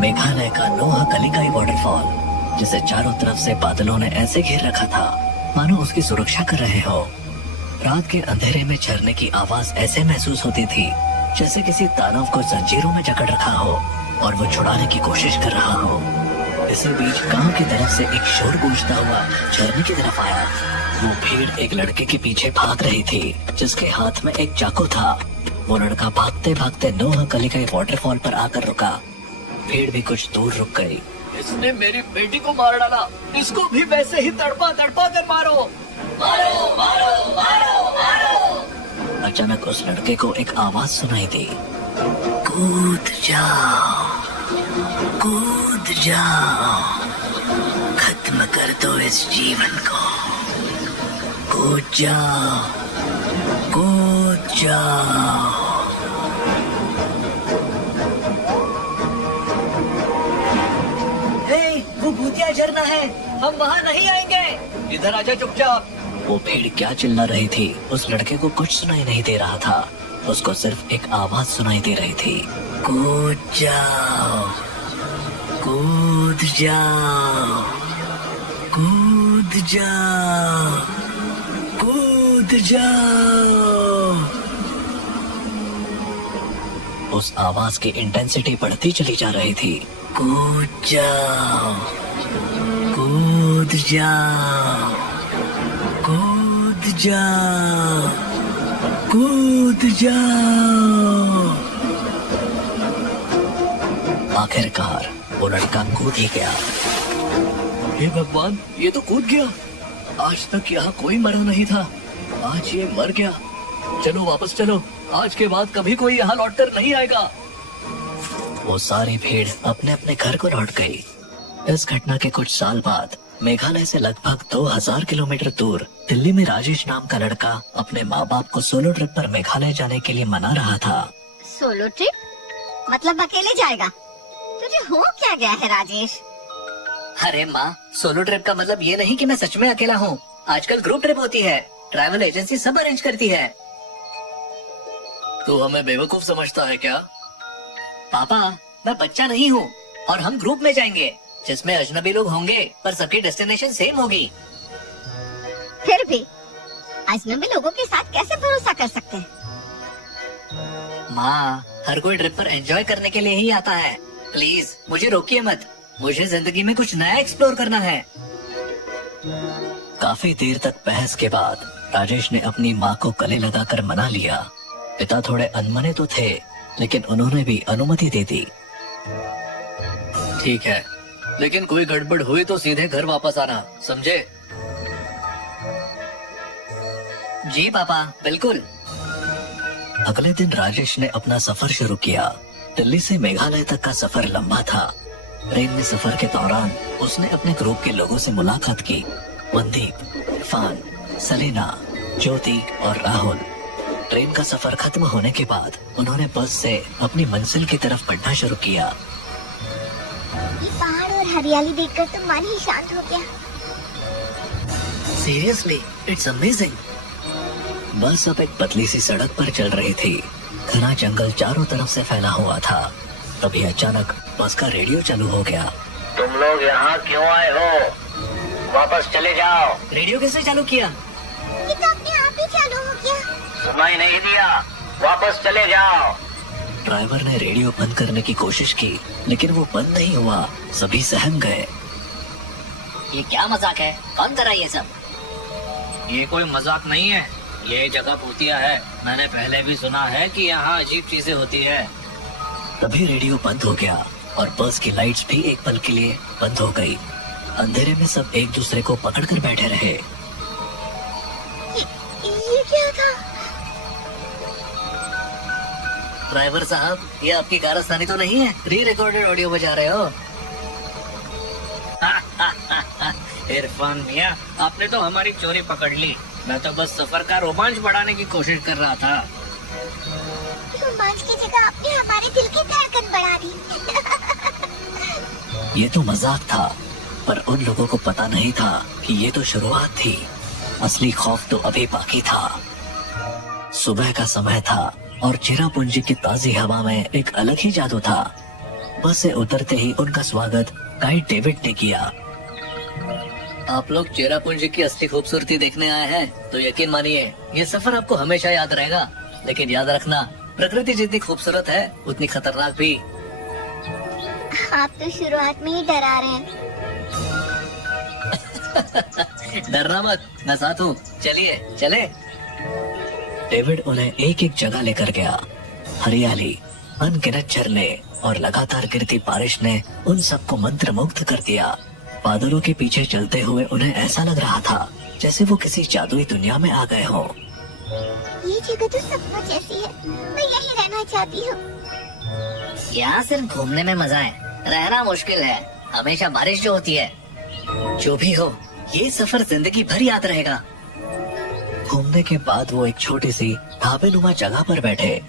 मेघालय का नोहा कलिकाई वाटरफॉल, जिसे चारों तरफ से बादलों ने ऐसे घेर रखा था मानो उसकी सुरक्षा कर रहे हो। रात के अंधेरे में झरने की आवाज ऐसे महसूस होती थी जैसे किसी दानव को जंजीरों में जकड़ रखा हो और वो छुड़ाने की कोशिश कर रहा हो। इसी बीच गांव की तरफ से एक शोर गूंजता हुआ झरने की तरफ आया। वो भीड़ एक लड़के के पीछे भाग रही थी जिसके हाथ में एक चाकू था। वो लड़का भागते भागते नोहा कलिकाई वाटरफॉल पर आकर रुका। भीड़ भी कुछ दूर रुक गई। इसने मेरी बेटी को मार डाला, इसको भी वैसे ही तड़पा तड़पा कर मारो। मारो मारो मारो मारो। अचानक उस लड़के को एक आवाज सुनाई दी, कूद जाओ, कूद जाओ, खत्म कर दो इस जीवन को, कूद जाओ, कूद जाओ। वो भूतिया झरना है, हम वहाँ नहीं आएंगे, इधर आजा चुपचाप। वो भीड़ क्या चिल्ला रही थी उस लड़के को कुछ सुनाई नहीं दे रहा था। उसको सिर्फ एक आवाज सुनाई दे रही थी, कूद जाओ, कूद जाओ, कूद जाओ, कूद जाओ। उस आवाज की इंटेंसिटी बढ़ती चली जा रही थी। कूद जाओ, कूद जाओ, कूद जाओ, कूद जाओ। आखिरकार वो लड़का कूद ही गया। हे भगवान, ये तो कूद गया। आज तक यहाँ कोई मरा नहीं था, आज ये मर गया। चलो वापस चलो, आज के बाद कभी कोई यहाँ लौटकर नहीं आएगा। वो सारी भीड़ अपने अपने घर को लौट गई। इस घटना के कुछ साल बाद मेघालय से लगभग 2000 किलोमीटर दूर दिल्ली में राजेश नाम का लड़का अपने माँ बाप को सोलो ट्रिप पर मेघालय जाने के लिए मना रहा था। सोलो ट्रिप मतलब अकेले जाएगा? तुझे हो क्या गया है राजेश? अरे माँ, सोलो ट्रिप का मतलब ये नहीं कि मैं सच में अकेला हूँ। आजकल ग्रुप ट्रिप होती है, ट्रैवल एजेंसी सब अरेंज करती है। तो हमें बेवकूफ समझता है क्या? पापा, मैं बच्चा नहीं हूँ और हम ग्रुप में जाएंगे जिसमें अजनबी लोग होंगे पर सबकी डेस्टिनेशन सेम होगी। फिर भी अजनबी लोगों के साथ कैसे भरोसा कर सकते हैं? माँ, हर कोई ट्रिप पर एंजॉय करने के लिए ही आता है। प्लीज मुझे रोकिए मत, मुझे जिंदगी में कुछ नया एक्सप्लोर करना है। काफी देर तक बहस के बाद राजेश ने अपनी माँ को गले लगाकर मना लिया। पिता थोड़े अनमने तो थे लेकिन उन्होंने भी अनुमति दे दी। ठीक है, लेकिन कोई गड़बड़ हुई तो सीधे घर वापस आना, समझे? जी पापा, बिल्कुल। अगले दिन राजेश ने अपना सफर शुरू किया। दिल्ली से मेघालय तक का सफर लंबा था। ट्रेन में सफर के दौरान उसने अपने ग्रुप के लोगों से मुलाकात की। मनदीप, इरफान, सलीना, ज्योति और राहुल। ट्रेन का सफर खत्म होने के बाद उन्होंने बस से अपनी मंजिल की तरफ बढ़ना शुरू किया। ये पहाड़ और हरियाली देखकर तो मन ही शांत हो गया। Seriously, it's amazing. बस अब एक पतली सी सड़क पर चल रही थी। घना जंगल चारों तरफ से फैला हुआ था। तभी अचानक बस का रेडियो चालू हो गया। तुम लोग यहाँ क्यों आए हो? वापस चले जाओ। रेडियो किसने चालू किया? ये तो अपने आप ही चालू हो गया। सुनाई नहीं दिया? वापस चले जाओ। ड्राइवर ने रेडियो बंद करने की कोशिश की लेकिन वो बंद नहीं हुआ। सभी सहम गए। ये क्या मजाक है? कौन करा ये सब? ये कोई मजाक नहीं है, ये जगह भूतिया है। मैंने पहले भी सुना है कि यहाँ अजीब चीजें होती है। तभी रेडियो बंद हो गया और बस की लाइट्स भी एक पल के लिए बंद हो गई। अंधेरे में सब एक दूसरे को पकड़कर बैठे रहे। ये क्या था? ड्राइवर साहब, ये आपकी कारस्तानी तो नहीं है? री रिकॉर्डेड ऑडियो बजा रहे हो? इरफान मियाँ, आपने तो हमारी चोरी पकड़ ली। मैं तो बस सफर का रोमांच बढ़ाने की कोशिश कर रहा था। रोमांच की जगह आपने हमारे दिल की धड़कन बढ़ा दी। ये तो मजाक था, पर उन लोगों को पता नहीं था कि ये तो शुरुआत थी। असली खौफ तो अभी बाकी था। सुबह का समय था और चिरापुंजी की ताजी हवा में एक अलग ही जादू था। बस से उतरते ही उनका स्वागत गाइड डेविड ने किया। आप लोग चेरापूंजी की असली खूबसूरती देखने आए हैं तो यकीन मानिए ये सफर आपको हमेशा याद रहेगा। लेकिन याद रखना, प्रकृति जितनी खूबसूरत है उतनी खतरनाक भी। आप तो शुरुआत में ही डरा रहे हैं। डरना मत, मैं साथ हूँ, चलिए चले। डेविड उन्हें एक एक जगह लेकर गया। हरियाली, अनगिनत झरने और लगातार गिरती बारिश ने उन सबको मंत्रमुग्ध कर दिया। बादलों के पीछे चलते हुए उन्हें ऐसा लग रहा था जैसे वो किसी जादुई दुनिया में आ गए हों। ये जगह तो सपनों जैसी है, मैं यहीं रहना चाहती हूँ। यहाँ सिर्फ घूमने में मजा है, रहना मुश्किल है। हमेशा बारिश जो होती है। जो भी हो, ये सफर जिंदगी भर याद रहेगा। घूमने के बाद वो एक छोटी सी ढाबेनुमा जगह पर बैठे।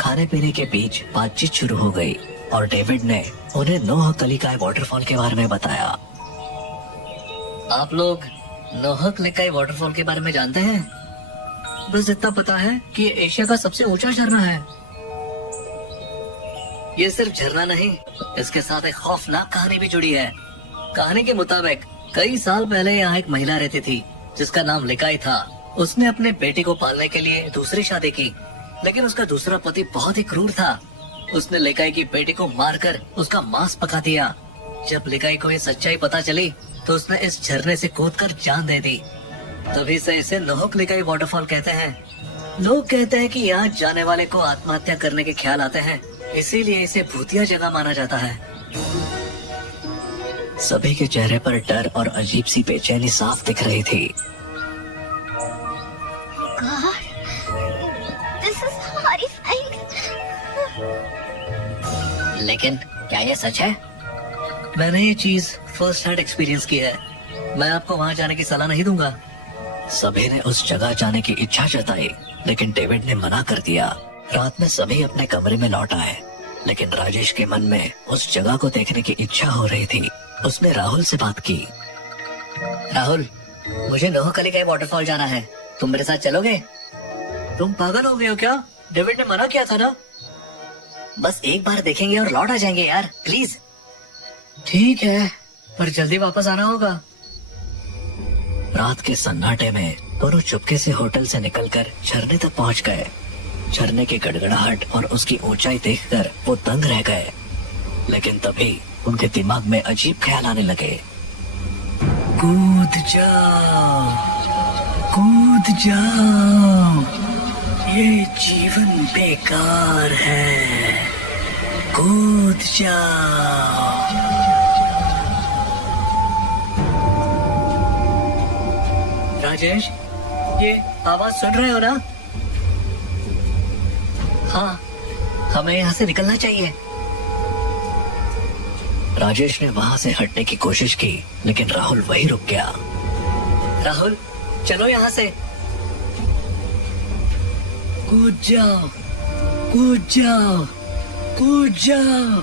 खाने पीने के बीच बातचीत शुरू हो गई और डेविड ने उन्हें नोह कलिकाई वाटरफॉल के बारे में बताया। आप लोग नोह कलिकाई वाटरफॉल के बारे में जानते हैं? बस इतना पता है कि ये एशिया का सबसे ऊंचा झरना है। ये सिर्फ झरना नहीं, इसके साथ एक खौफनाक कहानी भी जुड़ी है। कहानी के मुताबिक कई साल पहले यहाँ एक महिला रहती थी जिसका नाम लिकाई था। उसने अपने बेटे को पालने के लिए दूसरी शादी की, लेकिन उसका दूसरा पति बहुत ही क्रूर था। उसने लिकाई की बेटी को मारकर उसका मांस पका दिया। जब लिकाई को ये सच्चाई पता चली तो उसने इस झरने से कूदकर जान दे दी। तभी से इसे नोहक लिकाई वाटरफॉल कहते हैं। लोग कहते हैं कि यहाँ जाने वाले को आत्महत्या करने के ख्याल आते हैं, इसीलिए इसे भूतिया जगह माना जाता है। सभी के चेहरे पर डर और अजीब सी बेचैनी साफ दिख रही थी। God, this is horrifying. लेकिन क्या ये सच है? मैंने ये चीज फर्स्ट हैंड एक्सपीरियंस की है। मैं आपको वहाँ जाने की सलाह नहीं दूंगा। सभी ने उस जगह जाने की इच्छा जताई, लेकिन डेविड ने मना कर दिया। रात में सभी अपने कमरे में लौट आए, लेकिन राजेश के मन में उस जगह को देखने की इच्छा हो रही थी। उसने राहुल से बात की। राहुल, मुझे नोह कलिकाई वाटरफॉल जाना है, तुम मेरे साथ चलोगे? तुम पागल हो गए हो क्या? डेविड ने मना किया था ना। बस एक बार देखेंगे और लौट आ जाएंगे यार, प्लीज। ठीक है, पर जल्दी वापस आना होगा। रात के सन्नाटे में दोनों चुपके से होटल से निकलकर झरने तक पहुंच गए। झरने की गड़गड़ाहट और उसकी ऊंचाई देखकर वो दंग रह गए, लेकिन तभी उनके दिमाग में अजीब ख्याल आने लगे। कूद जाओ, कूद जाओ, ये जीवन बेकार है, कूद जाओ। राजेश, ये आवाज सुन रहे हो ना? हाँ, हमें यहाँ से निकलना चाहिए। राजेश ने वहाँ से हटने की कोशिश की, लेकिन राहुल वहीं रुक गया। राहुल, चलो यहाँ से। कूद जाओ, कूद जाओ, कूद जाओ।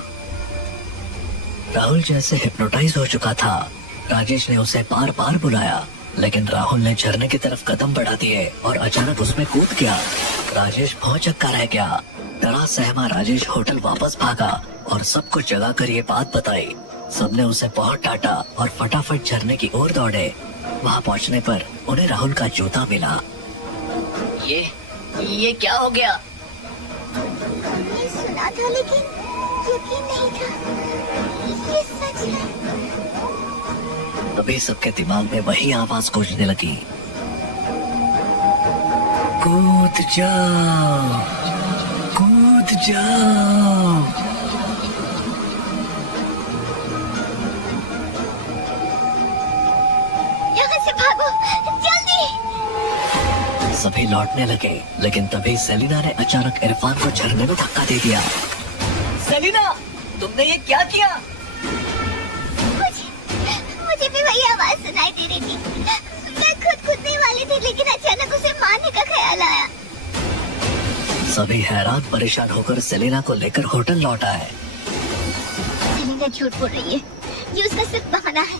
राहुल जैसे हिप्नोटाइज हो चुका था। राजेश ने उसे बार बार बुलाया, लेकिन राहुल ने झरने की तरफ कदम बढ़ा दिए और अचानक उसमें कूद गया। राजेश भौचक्का रह गया। डरा सहमा राजेश होटल वापस भागा और सबको जगा कर ये बात बताई। सबने उसे बहुत डांटा और फटाफट झरने की ओर दौड़े। वहाँ पहुँचने पर उन्हें राहुल का जूता मिला। ये क्या हो गया? ये सुना था लेकिन यकीन नहीं था, ये सच है। तभी सबके दिमाग में वही आवाज गूंजने लगी। कूद जाओ, कूद जाओ। यहाँ से भागो, जल्दी। सभी लौटने लगे, लेकिन तभी सेलिना ने अचानक इरफान को झरने में धक्का दे दिया। सेलिना, तुमने ये क्या किया? मुझे भी वही आवाज सुनाई दे रही थी। मैं खुद कूदने वाली थी, लेकिन अचानक उसे मारने का ख्याल आया। सभी हैरान परेशान होकर सेलिना को लेकर होटल लौट आए। सेलिना झूठ बोल रही है, ये उसका सिर्फ बहाना है।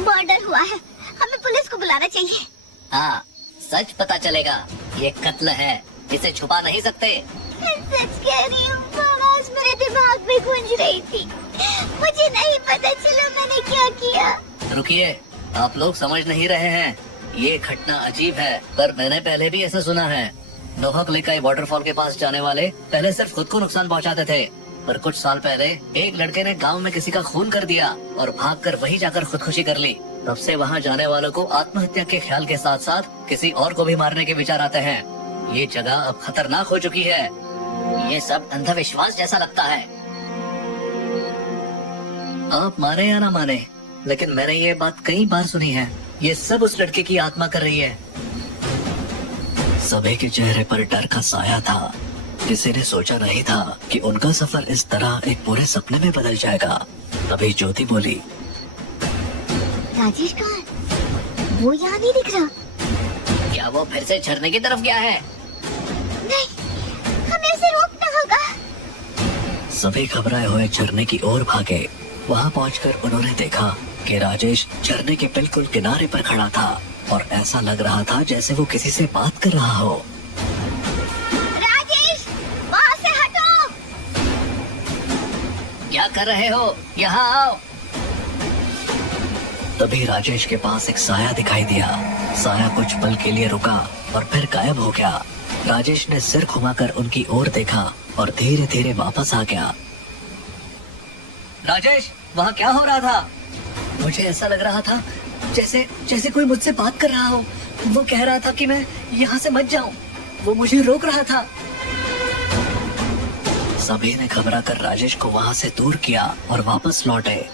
मर्डर हुआ है, हमें पुलिस को बुलाना चाहिए। हाँ, सच पता चलेगा। ये कत्ल है, इसे छुपा नहीं सकते। मैं सच कह रही हूँ, आवाज मेरे दिमाग में गूंज रही थी। मुझे नहीं पता चला मैंने क्या किया। रुकिए, आप लोग समझ नहीं रहे हैं। ये घटना अजीब है, पर मैंने पहले भी ऐसा सुना है। नोहक लेकाई वाटरफॉल के पास जाने वाले पहले सिर्फ खुद को नुकसान पहुंचाते थे, पर कुछ साल पहले एक लड़के ने गांव में किसी का खून कर दिया और भागकर वहीं जाकर खुदकुशी कर ली। तब से वहां जाने वालों को आत्महत्या के ख्याल के साथ साथ किसी और को भी मारने के विचार आते हैं। ये जगह अब खतरनाक हो चुकी है। ये सब अंधविश्वास जैसा लगता है। आप माने या ना माने, लेकिन मैंने ये बात कई बार सुनी है। ये सब उस लड़के की आत्मा कर रही है। सभी के चेहरे पर डर का साया था। किसी ने सोचा नहीं था कि उनका सफर इस तरह एक पूरे सपने में बदल जाएगा। तभी ज्योति बोली, राजेश कहाँ है? वो यहाँ नहीं दिख रहा। क्या वो फिर से झरने की तरफ गया है? नहीं, हमें उसे रोकना होगा। सभी घबराए हुए झरने की ओर भागे। वहां पहुंचकर उन्होंने देखा कि राजेश झरने के बिल्कुल किनारे पर खड़ा था और ऐसा लग रहा था जैसे वो किसी से बात कर रहा हो। राजेश, वहाँ से हटो। क्या कर रहे हो? यहाँ आओ। तभी राजेश के पास एक साया दिखाई दिया। साया कुछ पल के लिए रुका और फिर गायब हो गया। राजेश ने सिर घुमाकर उनकी ओर देखा और धीरे धीरे वापस आ गया। राजेश, वहाँ क्या हो रहा था? मुझे ऐसा लग रहा था जैसे जैसे कोई मुझसे बात कर रहा हो। वो कह रहा था कि मैं यहाँ से मत जाऊं। वो मुझे रोक रहा था। सभी ने घबराकर राजेश को वहां से दूर किया और वापस लौटे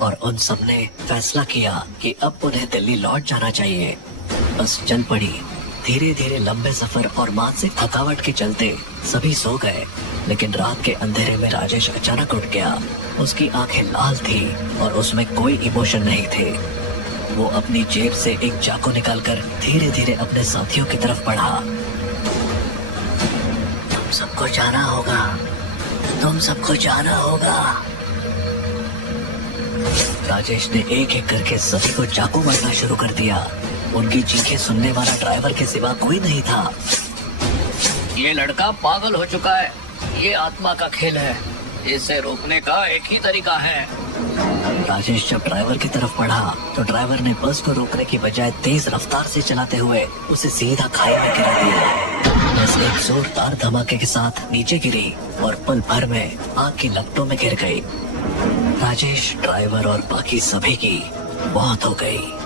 और उन सब ने फैसला किया कि अब उन्हें दिल्ली लौट जाना चाहिए। बस चल पड़ी। धीरे धीरे लंबे सफर और मानसिक थकावट के चलते सभी सो गए, लेकिन रात के अंधेरे में राजेश अचानक उठ गया। उसकी आंखें लाल थी और उसमें कोई इमोशन नहीं थे। वो अपनी जेब से एक चाकू निकालकर धीरे धीरे अपने साथियों की तरफ बढ़ा। तुम सबको जाना होगा, तुम सबको जाना होगा। राजेश ने एक एक करके सभी को चाकू मारना शुरू कर दिया। उनकी चीखें सुनने वाला ड्राइवर के सिवा कोई नहीं था। ये लड़का पागल हो चुका है। ये आत्मा का खेल है। इसे रोकने का एक ही तरीका है। राजेश जब ड्राइवर की तरफ बढ़ा तो ड्राइवर ने बस को रोकने की बजाय तेज रफ्तार से चलाते हुए उसे सीधा खाई में गिरा दिया। बस एक जोरदार धमाके के साथ नीचे गिरी और पल भर में आग की लपटों में गिर गई। राजेश, ड्राइवर और बाकी सभी की मौत हो गई।